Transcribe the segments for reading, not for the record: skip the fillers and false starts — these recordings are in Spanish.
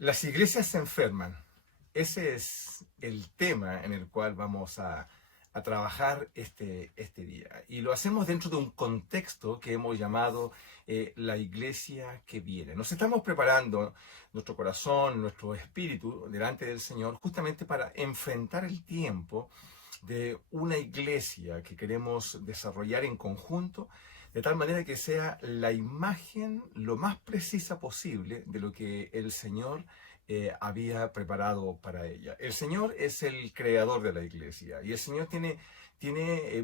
Las iglesias se enferman. Ese es el tema en el cual vamos a trabajar este día. Y lo hacemos dentro de un contexto que hemos llamado la iglesia que viene. Nos estamos preparando nuestro corazón, nuestro espíritu delante del Señor justamente para enfrentar el tiempo de una iglesia que queremos desarrollar en conjunto, de tal manera que sea la imagen lo más precisa posible de lo que el Señor había preparado para ella. El Señor es el creador de la iglesia y el Señor tiene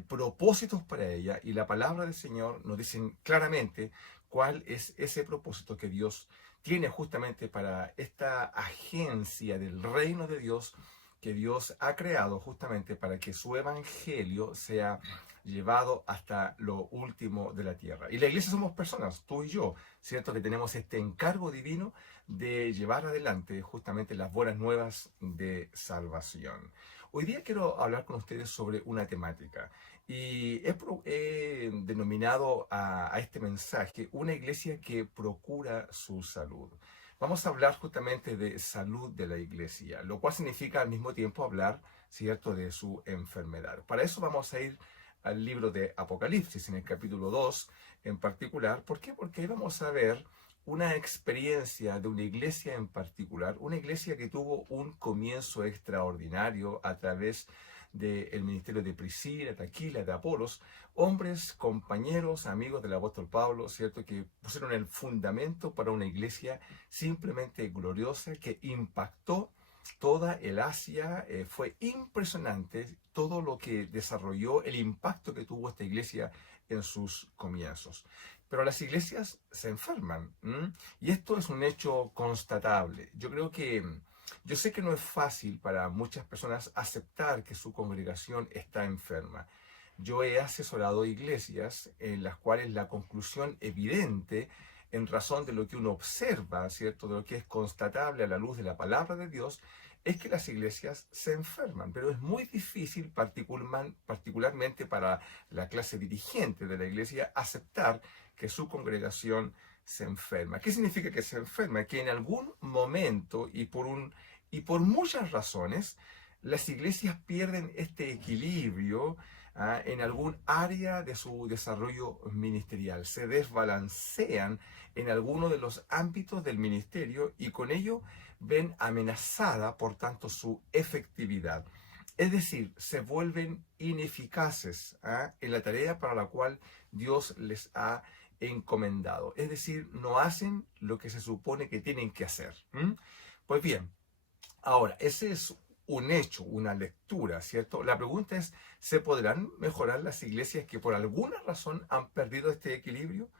propósitos para ella, y la palabra del Señor nos dice claramente cuál es ese propósito que Dios tiene justamente para esta agencia del reino de Dios, que Dios ha creado justamente para que su evangelio sea llevado hasta lo último de la tierra. Y la iglesia somos personas, tú y yo, ¿cierto? Que tenemos este encargo divino de llevar adelante justamente las buenas nuevas de salvación. Hoy día quiero hablar con ustedes sobre una temática, y he denominado a este mensaje una iglesia que procura su salud. Vamos a hablar justamente de salud de la iglesia, lo cual significa al mismo tiempo hablar, ¿cierto?, de su enfermedad. Para eso vamos a ir al libro de Apocalipsis, en el capítulo 2 en particular. ¿Por qué? Porque ahí vamos a ver una experiencia de una iglesia en particular, una iglesia que tuvo un comienzo extraordinario a través del ministerio de Priscila, de Aquila, de Apolos, hombres, compañeros, amigos del apóstol Pablo, ¿cierto?, que pusieron el fundamento para una iglesia simplemente gloriosa que impactó toda el Asia. Fue impresionante todo lo que desarrolló, el impacto que tuvo esta iglesia en sus comienzos. Pero las iglesias se enferman, ¿m? Y esto es un hecho constatable. Yo sé que no es fácil para muchas personas aceptar que su congregación está enferma. Yo he asesorado iglesias en las cuales la conclusión evidente, en razón de lo que uno observa, ¿cierto?, de lo que es constatable a la luz de la palabra de Dios, es que las iglesias se enferman. Pero es muy difícil, particularmente para la clase dirigente de la iglesia, aceptar que su congregación se enferma. ¿Qué significa que se enferma? Que en algún momento y por muchas razones, las iglesias pierden este equilibrio en algún área de su desarrollo ministerial. Se desbalancean en alguno de los ámbitos del ministerio y con ello ven amenazada, por tanto, su efectividad. Es decir, se vuelven ineficaces en la tarea para la cual Dios les ha encomendado. Es decir, no hacen lo que se supone que tienen que hacer. Pues bien, ahora, ese es un hecho, una lectura, ¿cierto? La pregunta es, ¿se podrán mejorar las iglesias que por alguna razón han perdido este equilibrio?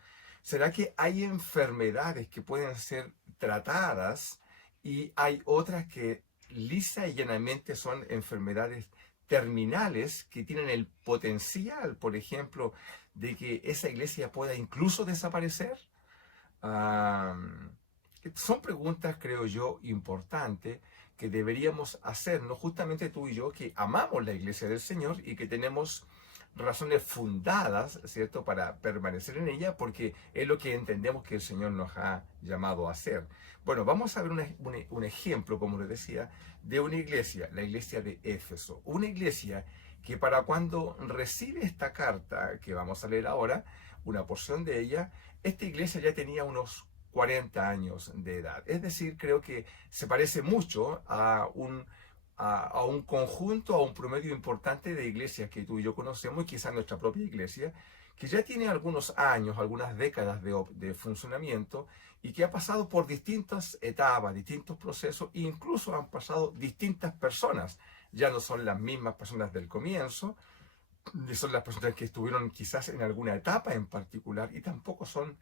¿Será que hay enfermedades que pueden ser tratadas y hay otras que lisa y llanamente son enfermedades terminales que tienen el potencial, por ejemplo, de que esa iglesia pueda incluso desaparecer? Ah, Son preguntas, creo yo, importantes que deberíamos hacernos justamente tú y yo, que amamos la iglesia del Señor y que tenemos razones fundadas, ¿cierto?, para permanecer en ella, porque es lo que entendemos que el Señor nos ha llamado a hacer. Bueno, vamos a ver un ejemplo, como les decía, de una iglesia, la iglesia de Éfeso. Una iglesia que para cuando recibe esta carta que vamos a leer ahora, una porción de ella, esta iglesia ya tenía unos 40 años de edad. Es decir, creo que se parece mucho a un conjunto, a un promedio importante de iglesias que tú y yo conocemos, y quizás nuestra propia iglesia, que ya tiene algunos años, algunas décadas de funcionamiento, y que ha pasado por distintas etapas, distintos procesos, e incluso han pasado distintas personas. Ya no son las mismas personas del comienzo, ni son las personas que estuvieron quizás en alguna etapa en particular, y tampoco son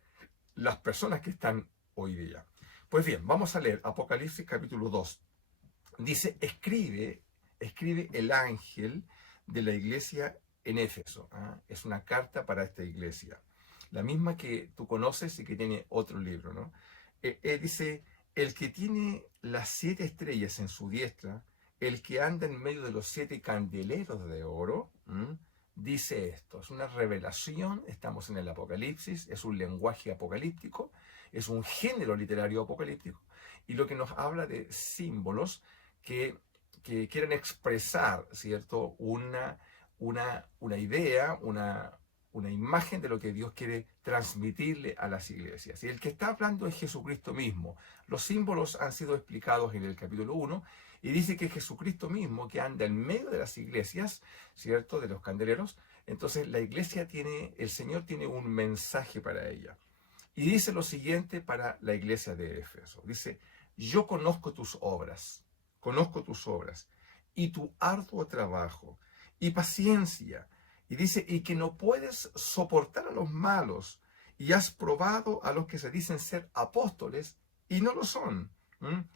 las personas que están hoy día. Pues bien, vamos a leer Apocalipsis capítulo 2. Dice, escribe el ángel de la iglesia en Éfeso. Es una carta para esta iglesia, la misma que tú conoces y que tiene otro libro, ¿no? Dice, el que tiene las 7 estrellas en su diestra, el que anda en medio de los 7 candeleros de oro, dice esto. Es una revelación, estamos en el Apocalipsis, es un lenguaje apocalíptico, es un género literario apocalíptico, y lo que nos habla de símbolos que, que quieren expresar, ¿cierto? Una idea, una imagen de lo que Dios quiere transmitirle a las iglesias. Y el que está hablando es Jesucristo mismo. Los símbolos han sido explicados en el capítulo 1 y dice que Jesucristo mismo, que anda en medio de las iglesias, ¿cierto? De los candeleros. Entonces la iglesia tiene, el Señor tiene un mensaje para ella. Y dice lo siguiente para la iglesia de Éfeso. Dice, yo conozco tus obras y tu arduo trabajo y paciencia. Y dice, y que no puedes soportar a los malos y has probado a los que se dicen ser apóstoles y no lo son.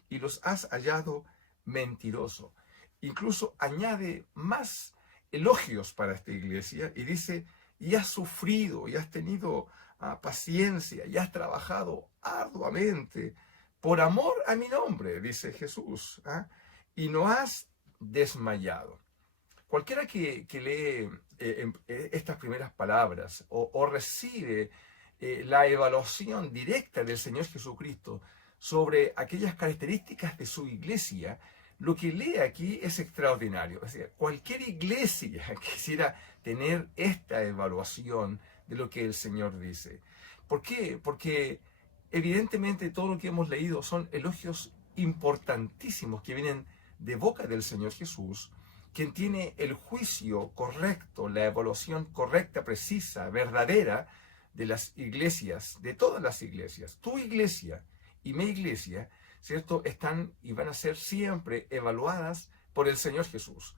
Y los has hallado mentiroso. Incluso añade más elogios para esta iglesia y dice, y has sufrido y has tenido paciencia y has trabajado arduamente por amor a mi nombre, dice Jesús, y no has desmayado. Cualquiera que lee estas primeras palabras o recibe la evaluación directa del Señor Jesucristo sobre aquellas características de su iglesia, lo que lee aquí es extraordinario. Es decir, cualquier iglesia quisiera tener esta evaluación de lo que el Señor dice. ¿Por qué? Porque evidentemente todo lo que hemos leído son elogios importantísimos que vienen de boca del Señor Jesús, quien tiene el juicio correcto, la evaluación correcta, precisa, verdadera de las iglesias, de todas las iglesias. Tu iglesia y mi iglesia, ¿cierto? Están y van a ser siempre evaluadas por el Señor Jesús.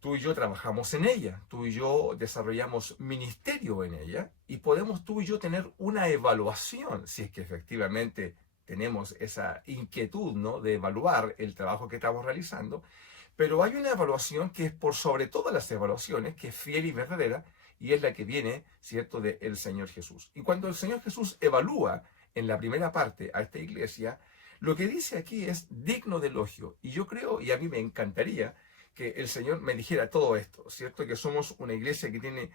Tú y yo trabajamos en ella, tú y yo desarrollamos ministerio en ella y podemos tú y yo tener una evaluación, si es que efectivamente tenemos esa inquietud, ¿no?, de evaluar el trabajo que estamos realizando. Pero hay una evaluación que es por sobre todas las evaluaciones, que es fiel y verdadera, y es la que viene, ¿cierto?, del Señor Jesús. Y cuando el Señor Jesús evalúa en la primera parte a esta iglesia, lo que dice aquí es digno de elogio. Y yo creo, y a mí me encantaría, que el Señor me dijera todo esto, ¿cierto? Que somos una iglesia que tiene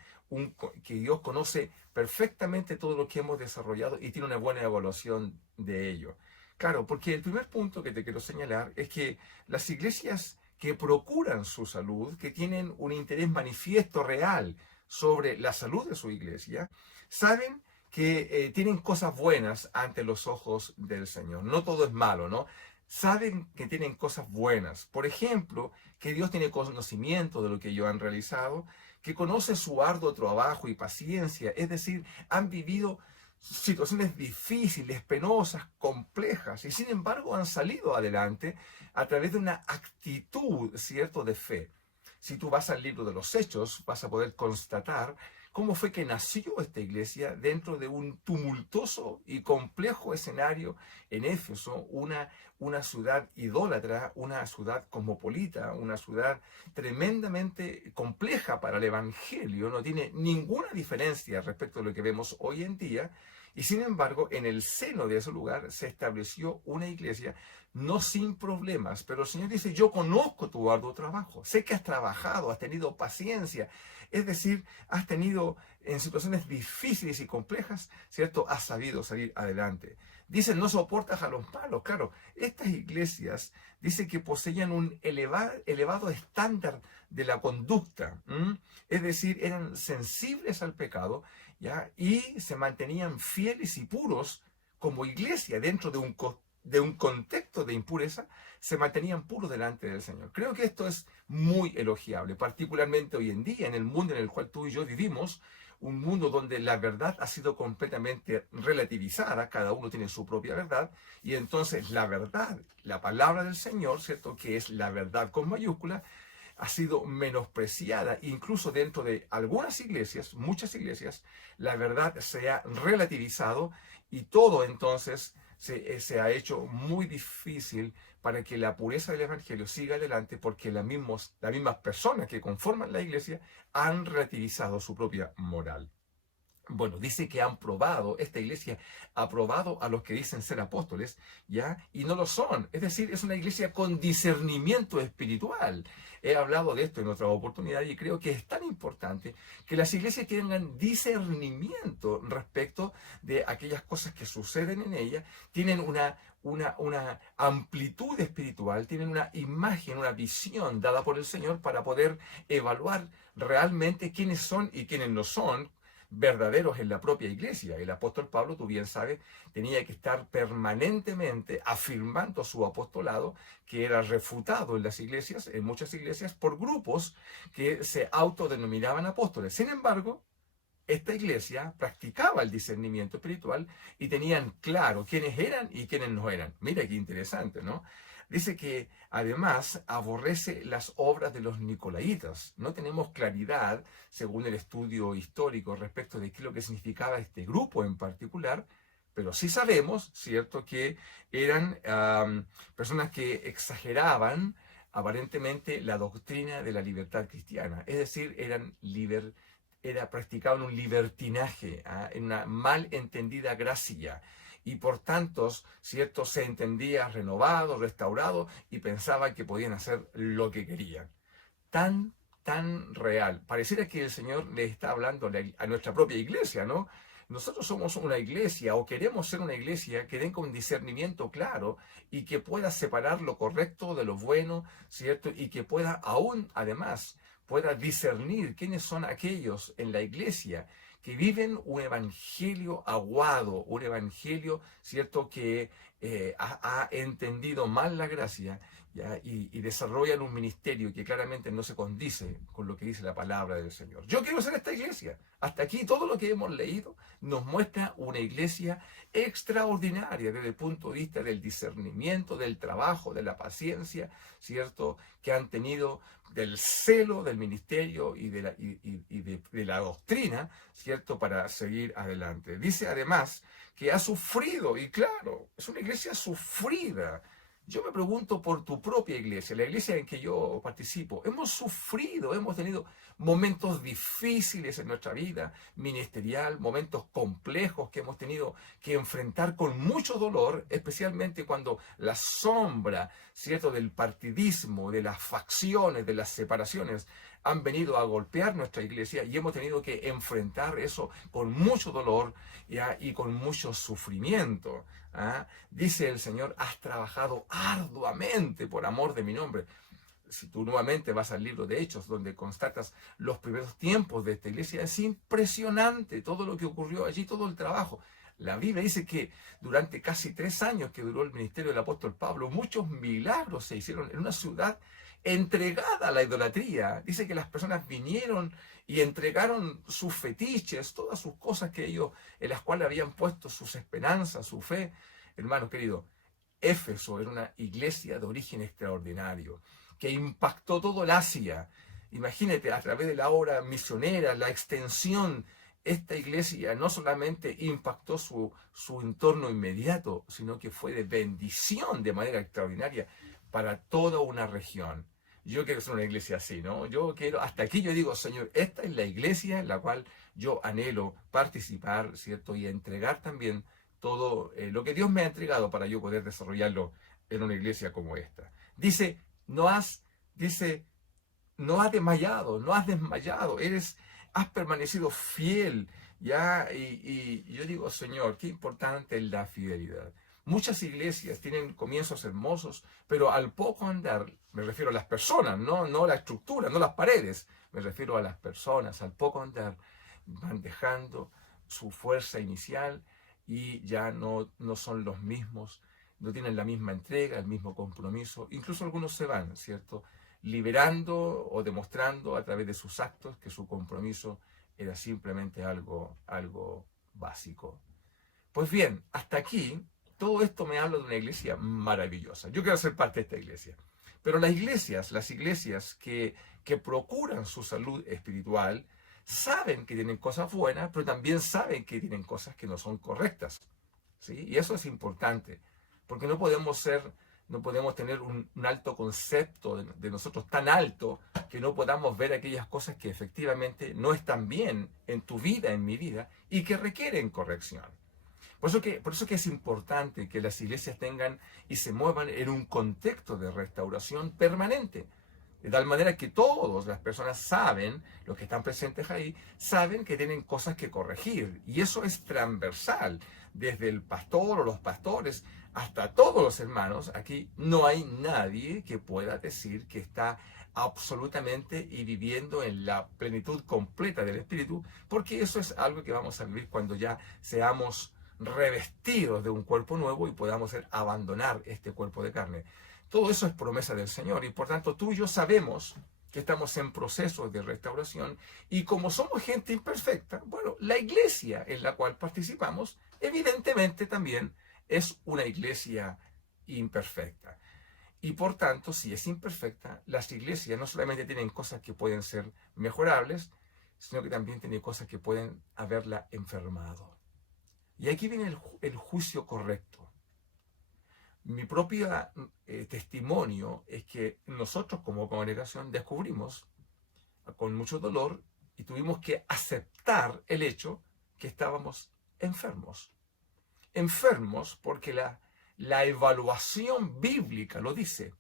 que Dios conoce perfectamente todo lo que hemos desarrollado y tiene una buena evaluación de ello. Claro, porque el primer punto que te quiero señalar es que las iglesias que procuran su salud, que tienen un interés manifiesto real sobre la salud de su iglesia, saben que tienen cosas buenas ante los ojos del Señor. No todo es malo, ¿no? Saben que tienen cosas buenas. Por ejemplo, que Dios tiene conocimiento de lo que ellos han realizado, que conoce su arduo trabajo y paciencia, es decir, han vivido situaciones difíciles, penosas, complejas, y sin embargo han salido adelante a través de una actitud, ¿cierto?, de fe. Si tú vas al libro de los Hechos, vas a poder constatar cómo fue que nació esta iglesia dentro de un tumultuoso y complejo escenario en Éfeso, una ciudad idólatra, una ciudad cosmopolita, una ciudad tremendamente compleja para el evangelio, no tiene ninguna diferencia respecto a lo que vemos hoy en día, y sin embargo en el seno de ese lugar se estableció una iglesia no sin problemas, pero el Señor dice, yo conozco tu arduo trabajo, sé que has trabajado, has tenido paciencia, es decir, has tenido en situaciones difíciles y complejas, ¿cierto? Has sabido salir adelante. Dicen, no soportas a los malos. Claro, estas iglesias dicen que poseían un elevado estándar de la conducta. Es decir, eran sensibles al pecado, ¿ya? Y se mantenían fieles y puros como iglesia dentro de un contexto de impureza, se mantenían puros delante del Señor. Creo que esto es muy elogiable, particularmente hoy en día, en el mundo en el cual tú y yo vivimos, un mundo donde la verdad ha sido completamente relativizada, cada uno tiene su propia verdad, y entonces la verdad, la palabra del Señor, ¿cierto?, que es la verdad con mayúscula, ha sido menospreciada, incluso dentro de algunas iglesias, muchas iglesias, la verdad se ha relativizado y todo entonces se ha hecho muy difícil para que la pureza del Evangelio siga adelante porque las mismas personas que conforman la iglesia han relativizado su propia moral. Bueno, dice que han probado, esta iglesia ha probado a los que dicen ser apóstoles, ¿ya? Y no lo son. Es decir, es una iglesia con discernimiento espiritual. He hablado de esto en otra oportunidad y creo que es tan importante que las iglesias tengan discernimiento respecto de aquellas cosas que suceden en ellas. Tienen una amplitud espiritual, tienen una imagen, una visión dada por el Señor para poder evaluar realmente quiénes son y quiénes no son verdaderos en la propia iglesia. El apóstol Pablo, tú bien sabes, tenía que estar permanentemente afirmando su apostolado, que era refutado en las iglesias, en muchas iglesias, por grupos que se autodenominaban apóstoles. Sin embargo, esta iglesia practicaba el discernimiento espiritual y tenían claro quiénes eran y quiénes no eran. Mira qué interesante, ¿no? Dice que además aborrece las obras de los nicolaitas. No tenemos claridad, según el estudio histórico, respecto de qué es lo que significaba este grupo en particular, pero sí sabemos, ¿cierto?, que eran personas que exageraban aparentemente la doctrina de la libertad cristiana. Es decir, practicaban un libertinaje, en una mal entendida gracia, y por tanto, ¿cierto?, se entendía renovado, restaurado, y pensaban que podían hacer lo que querían. Tan real. Pareciera que el Señor le está hablando a nuestra propia iglesia, ¿no? Nosotros somos una iglesia, o queremos ser una iglesia que tenga un discernimiento claro y que pueda separar lo correcto de lo bueno, ¿cierto? Y que pueda aún, además, pueda discernir quiénes son aquellos en la iglesia que viven un evangelio aguado, un evangelio, ¿cierto?, que ha entendido mal la gracia, ¿ya? Y desarrollan un ministerio que claramente no se condice con lo que dice la palabra del Señor. Yo quiero ser esta iglesia. Hasta aquí todo lo que hemos leído nos muestra una iglesia extraordinaria desde el punto de vista del discernimiento, del trabajo, de la paciencia, ¿cierto?, que han tenido, del celo del ministerio y de la doctrina, ¿cierto?, para seguir adelante. Dice además que ha sufrido, y claro, es una iglesia sufrida. Yo me pregunto por tu propia iglesia, la iglesia en que yo participo. Hemos sufrido, hemos tenido momentos difíciles en nuestra vida ministerial, momentos complejos que hemos tenido que enfrentar con mucho dolor, especialmente cuando la sombra, ¿cierto?, del partidismo, de las facciones, de las separaciones, han venido a golpear nuestra iglesia, y hemos tenido que enfrentar eso con mucho dolor, ¿ya?, y con mucho sufrimiento. ¿Ah? Dice el Señor: has trabajado arduamente por amor de mi nombre. Si tú nuevamente vas al libro de Hechos, donde constatas los primeros tiempos de esta iglesia, es impresionante todo lo que ocurrió allí, todo el trabajo. La Biblia dice que durante casi 3 años que duró el ministerio del apóstol Pablo, muchos milagros se hicieron en una ciudad entregada a la idolatría. Dice que las personas vinieron y entregaron sus fetiches, todas sus cosas que ellos, en las cuales habían puesto sus esperanzas, su fe. Hermano querido, Éfeso era una iglesia de origen extraordinario, que impactó todo el Asia. Imagínate, a través de la obra misionera, la extensión, esta iglesia no solamente impactó su entorno inmediato, sino que fue de bendición de manera extraordinaria para toda una región. Yo quiero ser una iglesia así, ¿no? Yo quiero, hasta aquí yo digo: Señor, esta es la iglesia en la cual yo anhelo participar, ¿cierto? Y entregar también todo lo que Dios me ha entregado para yo poder desarrollarlo en una iglesia como esta. Dice, dice, no has desmayado, no has desmayado, has permanecido fiel, ¿ya? Y yo digo: Señor, qué importante es la fidelidad. Muchas iglesias tienen comienzos hermosos, pero al poco andar, me refiero a las personas, no la estructura, no las paredes, me refiero a las personas, al poco andar van dejando su fuerza inicial y ya no son los mismos, no tienen la misma entrega, el mismo compromiso. Incluso algunos se van, ¿cierto?, liberando o demostrando a través de sus actos que su compromiso era simplemente algo básico. Pues bien, hasta aquí, todo esto me habla de una iglesia maravillosa. Yo quiero ser parte de esta iglesia. Pero las iglesias que procuran su salud espiritual, saben que tienen cosas buenas, pero también saben que tienen cosas que no son correctas, ¿sí? Y eso es importante, porque no podemos ser no podemos tener un alto concepto de nosotros tan alto que no podamos ver aquellas cosas que efectivamente no están bien en tu vida, en mi vida, y que requieren corrección. Por eso que es importante que las iglesias tengan y se muevan en un contexto de restauración permanente. De tal manera que todas las personas saben, los que están presentes ahí, saben que tienen cosas que corregir. Y eso es transversal. Desde el pastor o los pastores hasta todos los hermanos, aquí no hay nadie que pueda decir que está absolutamente y viviendo en la plenitud completa del Espíritu, porque eso es algo que vamos a vivir cuando ya seamos revestidos de un cuerpo nuevo y podamos abandonar este cuerpo de carne. Todo eso es promesa del Señor y por tanto tú y yo sabemos que estamos en proceso de restauración y como somos gente imperfecta, bueno, la iglesia en la cual participamos evidentemente también es una iglesia imperfecta. Y por tanto, si es imperfecta, las iglesias no solamente tienen cosas que pueden ser mejorables, sino que también tienen cosas que pueden haberla enfermado. Y aquí viene el juicio correcto. Mi propio testimonio es que nosotros como congregación descubrimos con mucho dolor y tuvimos que aceptar el hecho que estábamos enfermos. Enfermos porque la evaluación bíblica lo dice.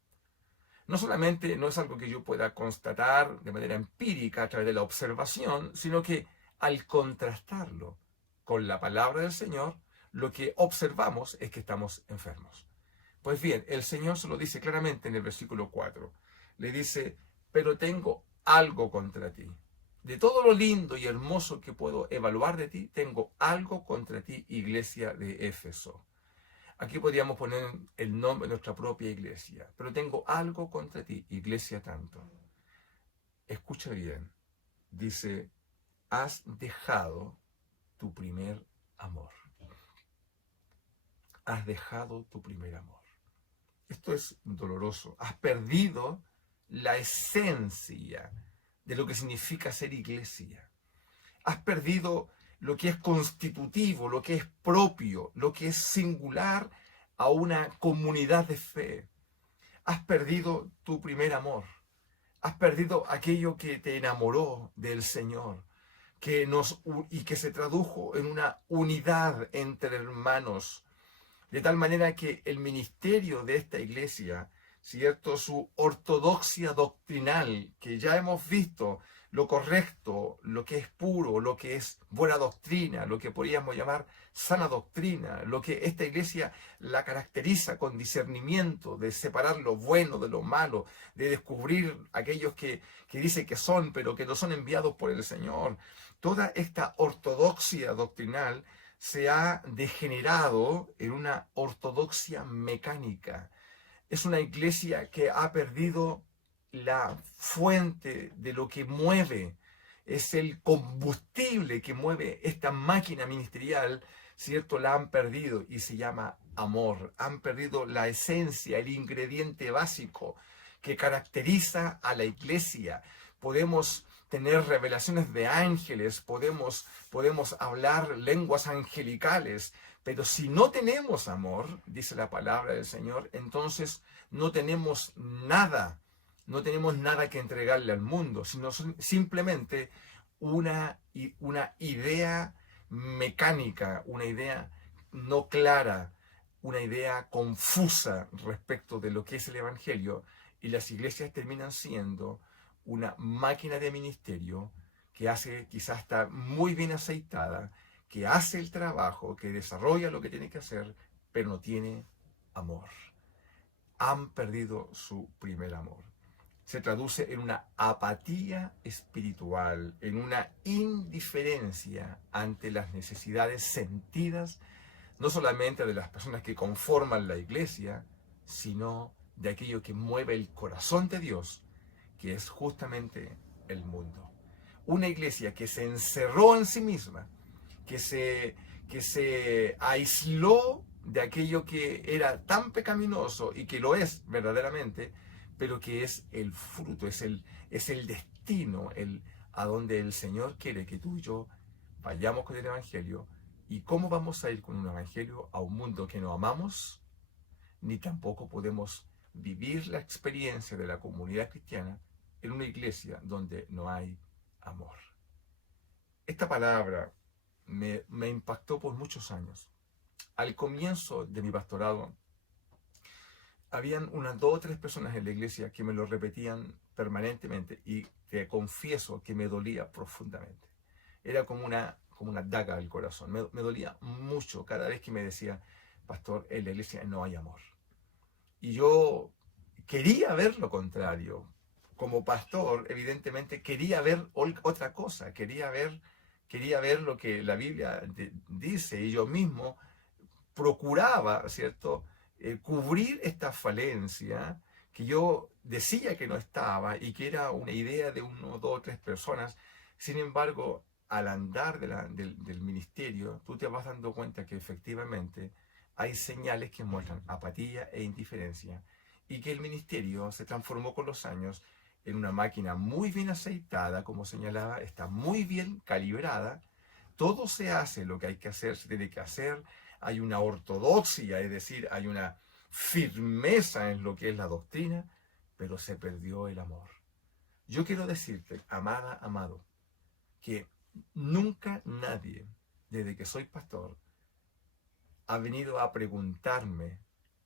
No solamente no es algo que yo pueda constatar de manera empírica a través de la observación, sino que al contrastarlo con la palabra del Señor, lo que observamos es que estamos enfermos. Pues bien, el Señor se lo dice claramente en el versículo 4. Le dice, pero tengo algo contra ti. De todo lo lindo y hermoso que puedo evaluar de ti, tengo algo contra ti, iglesia de Éfeso. Aquí podríamos poner el nombre de nuestra propia iglesia. Pero tengo algo contra ti, iglesia tanto. Escucha bien. Dice, has dejado tu primer amor. Has dejado tu primer amor. Esto es doloroso. Has perdido la esencia de lo que significa ser iglesia. Has perdido lo que es constitutivo, lo que es propio, lo que es singular a una comunidad de fe. Has perdido tu primer amor. Has perdido aquello que te enamoró del Señor, y que se tradujo en una unidad entre hermanos. De tal manera que el ministerio de esta iglesia, ¿cierto? Su ortodoxia doctrinal, que ya hemos visto lo correcto, lo que es puro, lo que es buena doctrina, lo que podríamos llamar sana doctrina, lo que esta iglesia la caracteriza con discernimiento, de separar lo bueno de lo malo, de descubrir aquellos que dicen que son, pero que no son enviados por el Señor. Toda esta ortodoxia doctrinal se ha degenerado en una ortodoxia mecánica. Es una iglesia que ha perdido la fuente de lo que mueve, es el combustible que mueve esta máquina ministerial, ¿cierto? La han perdido y se llama amor. Han perdido la esencia, el ingrediente básico que caracteriza a la iglesia. Podemos tener revelaciones de ángeles, podemos hablar lenguas angelicales, pero si no tenemos amor, dice la palabra del Señor, entonces no tenemos nada que entregarle al mundo, sino simplemente una idea mecánica, una idea no clara, una idea confusa respecto de lo que es el Evangelio, y las iglesias terminan siendo una máquina de ministerio que hace, quizás está muy bien aceitada, que hace el trabajo, que desarrolla lo que tiene que hacer, pero no tiene amor. Han perdido su primer amor. Se traduce en una apatía espiritual, en una indiferencia ante las necesidades sentidas, no solamente de las personas que conforman la iglesia, sino de aquello que mueve el corazón de Dios, que es justamente el mundo. Una iglesia que se encerró en sí misma, que se aisló de aquello que era tan pecaminoso y que lo es verdaderamente, pero que es el fruto, es el destino, a donde el Señor quiere que tú y yo vayamos con el Evangelio. ¿Y cómo vamos a ir con un Evangelio a un mundo que no amamos, ni tampoco podemos vivir la experiencia de la comunidad cristiana en una iglesia donde no hay amor. Esta palabra me impactó por muchos años. Al comienzo de mi pastorado, habían unas 2 o 3 personas en la iglesia que me lo repetían permanentemente y te confieso que me dolía profundamente. Era como una daga al corazón. Me dolía mucho cada vez que me decía, pastor, en la iglesia no hay amor. Y yo quería ver lo contrario. Como pastor, evidentemente, quería ver otra cosa. Quería ver lo que la Biblia dice, y yo mismo procuraba, ¿cierto?, cubrir esta falencia que yo decía que no estaba y que era una idea de 1, 2 o 3 personas. Sin embargo, al andar del ministerio, tú te vas dando cuenta que efectivamente hay señales que muestran apatía e indiferencia, y que el ministerio se transformó con los años en una máquina muy bien aceitada, como señalaba, está muy bien calibrada, todo se hace lo que hay que hacer, se tiene que hacer, hay una ortodoxia, es decir, hay una firmeza en lo que es la doctrina, pero se perdió el amor. Yo quiero decirte, amada, amado, que nunca nadie, desde que soy pastor, ha venido a preguntarme,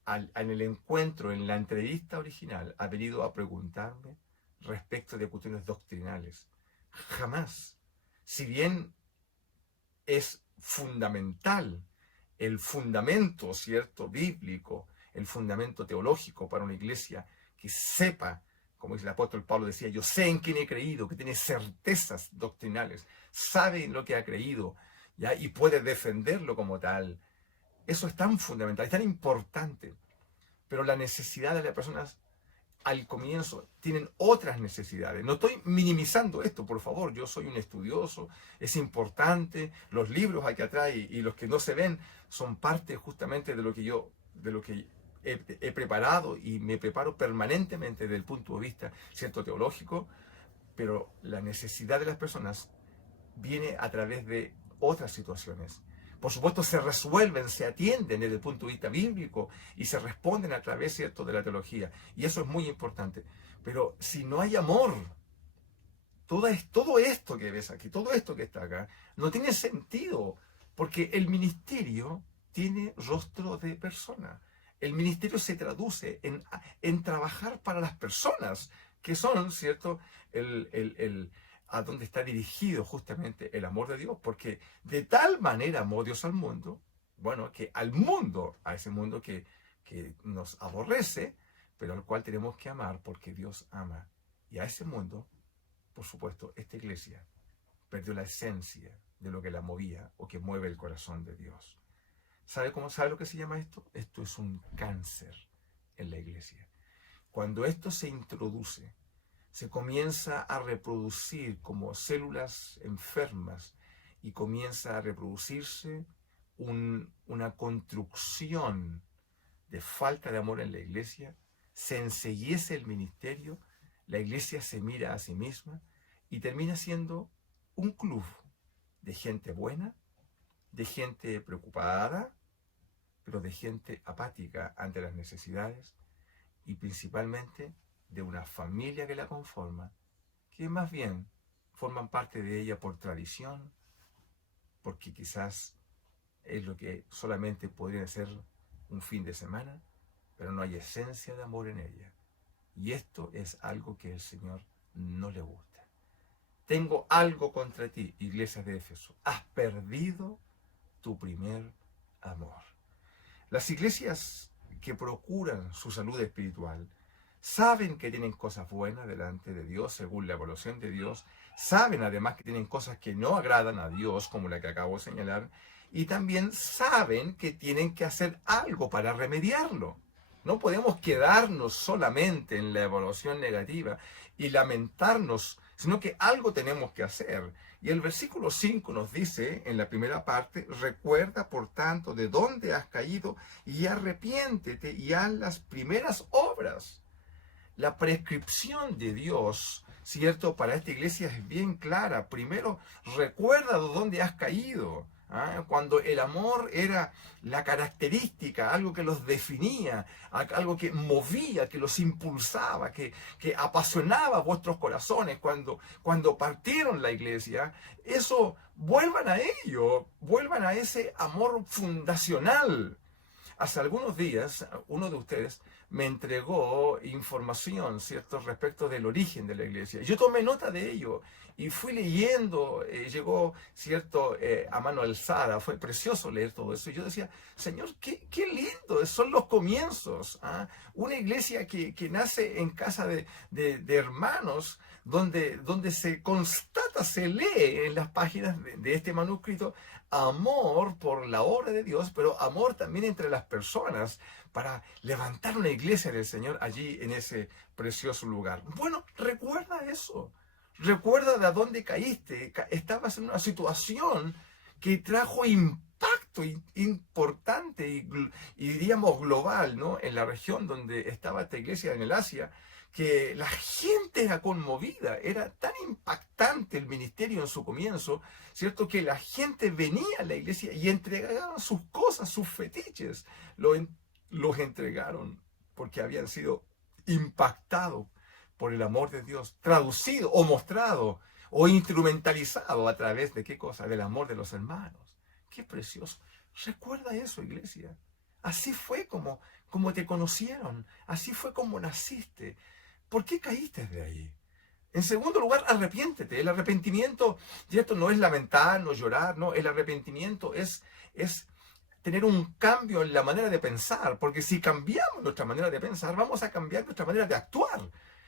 en el encuentro, en la entrevista original, ha venido a preguntarme respecto de cuestiones doctrinales. Jamás. Si bien es fundamental el fundamento, ¿cierto?, bíblico, el fundamento teológico para una iglesia que sepa, como el apóstol Pablo decía, yo sé en quién he creído, que tiene certezas doctrinales, sabe en lo que ha creído, ¿ya?, y puede defenderlo como tal. Eso es tan fundamental, es tan importante. Pero la necesidad de las personas al comienzo tienen otras necesidades. No estoy minimizando esto, por favor. Yo soy un estudioso, es importante. Los libros aquí atrás y los que no se ven son parte justamente de lo que he preparado y me preparo permanentemente desde el punto de vista, cierto, teológico. Pero la necesidad de las personas viene a través de otras situaciones. Por supuesto, se resuelven, se atienden desde el punto de vista bíblico y se responden a través, ¿cierto?, de la teología. Y eso es muy importante. Pero si no hay amor, todo esto que ves aquí, todo esto que está acá, no tiene sentido. Porque el ministerio tiene rostro de persona. El ministerio se traduce en trabajar para las personas, que son, ¿cierto?, a donde está dirigido justamente el amor de Dios, porque de tal manera amó Dios al mundo, bueno, que al mundo, a ese mundo que nos aborrece, pero al cual tenemos que amar porque Dios ama. Y a ese mundo, por supuesto, esta iglesia perdió la esencia de lo que la movía o que mueve el corazón de Dios. ¿Sabe lo que se llama esto? Esto es un cáncer en la iglesia. Cuando esto se introduce, se comienza a reproducir como células enfermas y comienza a reproducirse una construcción de falta de amor en la iglesia, se enceguece el ministerio, la iglesia se mira a sí misma y termina siendo un club de gente buena, de gente preocupada, pero de gente apática ante las necesidades y principalmente de una familia que la conforma, que más bien forman parte de ella por tradición, porque quizás es lo que solamente podría ser un fin de semana, pero no hay esencia de amor en ella. Y esto es algo que al Señor no le gusta. Tengo algo contra ti, iglesia de Éfeso. Has perdido tu primer amor. Las iglesias que procuran su salud espiritual saben que tienen cosas buenas delante de Dios, según la evaluación de Dios. Saben además que tienen cosas que no agradan a Dios, como la que acabo de señalar. Y también saben que tienen que hacer algo para remediarlo. No podemos quedarnos solamente en la evaluación negativa y lamentarnos, sino que algo tenemos que hacer. Y el versículo 5 nos dice, en la primera parte, recuerda por tanto de dónde has caído y arrepiéntete y haz las primeras obras. La prescripción de Dios, ¿cierto?, para esta iglesia es bien clara. Primero, recuerda de dónde has caído. ¿ah? Cuando el amor era la característica, algo que los definía, algo que movía, que los impulsaba, que apasionaba vuestros corazones cuando partieron la iglesia, eso, vuelvan a ello, vuelvan a ese amor fundacional. Hace algunos días, uno de ustedes me entregó información, ¿cierto?, respecto del origen de la iglesia. Yo tomé nota de ello y fui leyendo, llegó, ¿cierto?, a mano alzada. Fue precioso leer todo eso. Y yo decía, Señor, qué lindo, son los comienzos. ¿Ah? Una iglesia que nace en casa de hermanos, donde se constata, se lee en las páginas de este manuscrito, amor por la obra de Dios, pero amor también entre las personas para levantar una iglesia del Señor allí en ese precioso lugar. Bueno, recuerda eso. Recuerda de dónde caíste. Estabas en una situación que trajo impacto importante y diríamos global, ¿no? En la región donde estaba esta iglesia, en el Asia, que la gente era conmovida, era tan impactante el ministerio en su comienzo, ¿cierto? Que la gente venía a la iglesia y entregaban sus cosas, sus fetiches, los entregaron porque habían sido impactados por el amor de Dios, traducido o mostrado o instrumentalizado a través de qué cosa, del amor de los hermanos. Qué precioso. Recuerda eso, iglesia. Así fue como te conocieron, así fue como naciste. ¿Por qué caíste de ahí? En segundo lugar, arrepiéntete. El arrepentimiento, y esto no es lamentar, no llorar, no. El arrepentimiento es tener un cambio en la manera de pensar, porque si cambiamos nuestra manera de pensar, vamos a cambiar nuestra manera de actuar.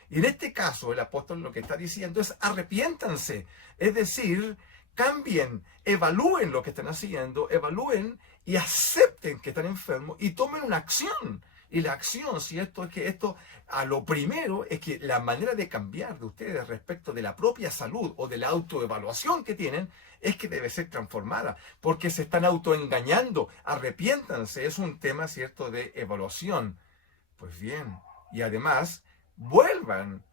Y en este caso, el apóstol lo que está diciendo es arrepiéntanse, es decir, cambien, evalúen lo que están haciendo, evalúen y acepten que están enfermos y tomen una acción. Y la acción, si esto es que esto, a lo primero es que la manera de cambiar de ustedes respecto de la propia salud o de la autoevaluación que tienen, es que debe ser transformada, porque se están autoengañando. Arrepiéntanse, es un tema, cierto, de evaluación. Pues bien, y además, vuelvan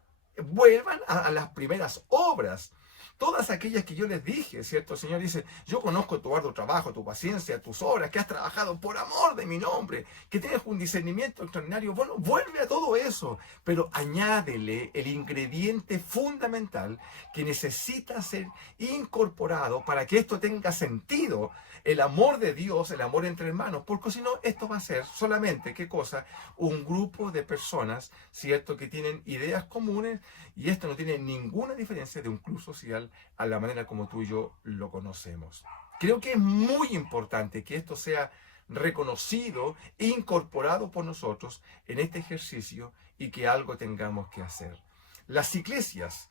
a las primeras obras. Todas aquellas que yo les dije, ¿cierto? El Señor dice, yo conozco tu arduo trabajo, tu paciencia, tus obras, que has trabajado por amor de mi nombre, que tienes un discernimiento extraordinario. Bueno, vuelve a todo eso, pero añádele el ingrediente fundamental que necesita ser incorporado para que esto tenga sentido. El amor de Dios, el amor entre hermanos, porque si no, esto va a ser solamente, ¿qué cosa? Un grupo de personas, ¿cierto?, que tienen ideas comunes, y esto no tiene ninguna diferencia de un club social a la manera como tú y yo lo conocemos. Creo que es muy importante que esto sea reconocido e incorporado por nosotros en este ejercicio y que algo tengamos que hacer. Las iglesias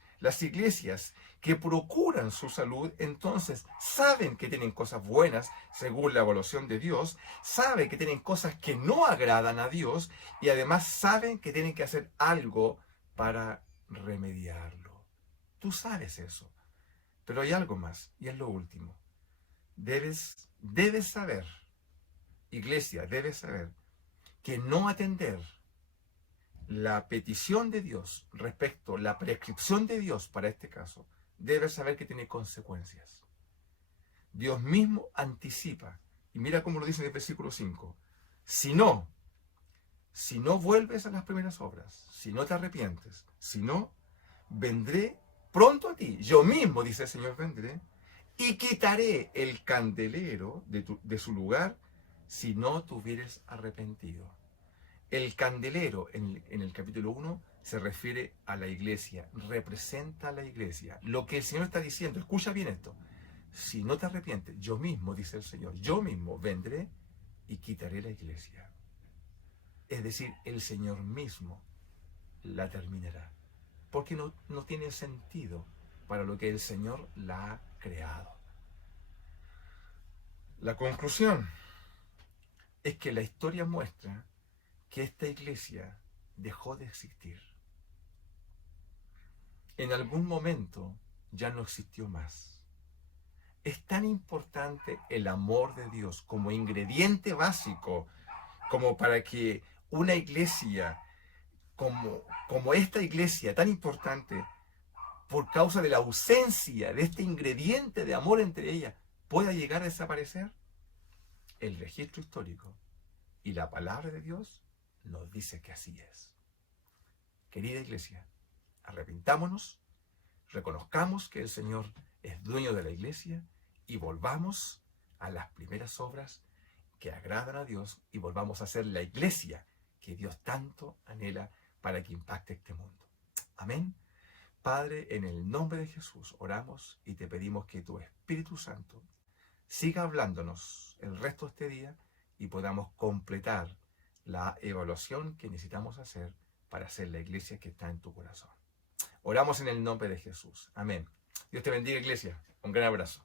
que procuran su salud, entonces saben que tienen cosas buenas según la evaluación de Dios, saben que tienen cosas que no agradan a Dios y además saben que tienen que hacer algo para remediarlo. Tú sabes eso. Pero hay algo más, y es lo último. Debes saber, iglesia, debes saber que no atender la petición de Dios respecto a la prescripción de Dios para este caso, debes saber que tiene consecuencias. Dios mismo anticipa, y mira cómo lo dice en el versículo 5, si no vuelves a las primeras obras, si no te arrepientes, si no, vendré pronto a ti. Yo mismo, dice el Señor, vendré y quitaré el candelero de su lugar si no te hubieres arrepentido. El candelero en el capítulo 1 se refiere a la iglesia, representa a la iglesia. Lo que el Señor está diciendo, escucha bien esto, si no te arrepientes, yo mismo, dice el Señor, yo mismo vendré y quitaré la iglesia. Es decir, el Señor mismo la terminará. Porque no tiene sentido para lo que el Señor la ha creado. La conclusión es que la historia muestra que esta iglesia dejó de existir. En algún momento ya no existió más. Es tan importante el amor de Dios como ingrediente básico, como para que una iglesia como esta iglesia tan importante, por causa de la ausencia de este ingrediente de amor entre ellas, pueda llegar a desaparecer, el registro histórico y la palabra de Dios nos dice que así es. Querida iglesia, arrepintámonos, reconozcamos que el Señor es dueño de la iglesia y volvamos a las primeras obras que agradan a Dios y volvamos a ser la iglesia que Dios tanto anhela para que impacte este mundo. Amén. Padre, en el nombre de Jesús oramos y te pedimos que tu Espíritu Santo siga hablándonos el resto de este día y podamos completar la evaluación que necesitamos hacer para ser la iglesia que está en tu corazón. Oramos en el nombre de Jesús. Amén. Dios te bendiga, iglesia. Un gran abrazo.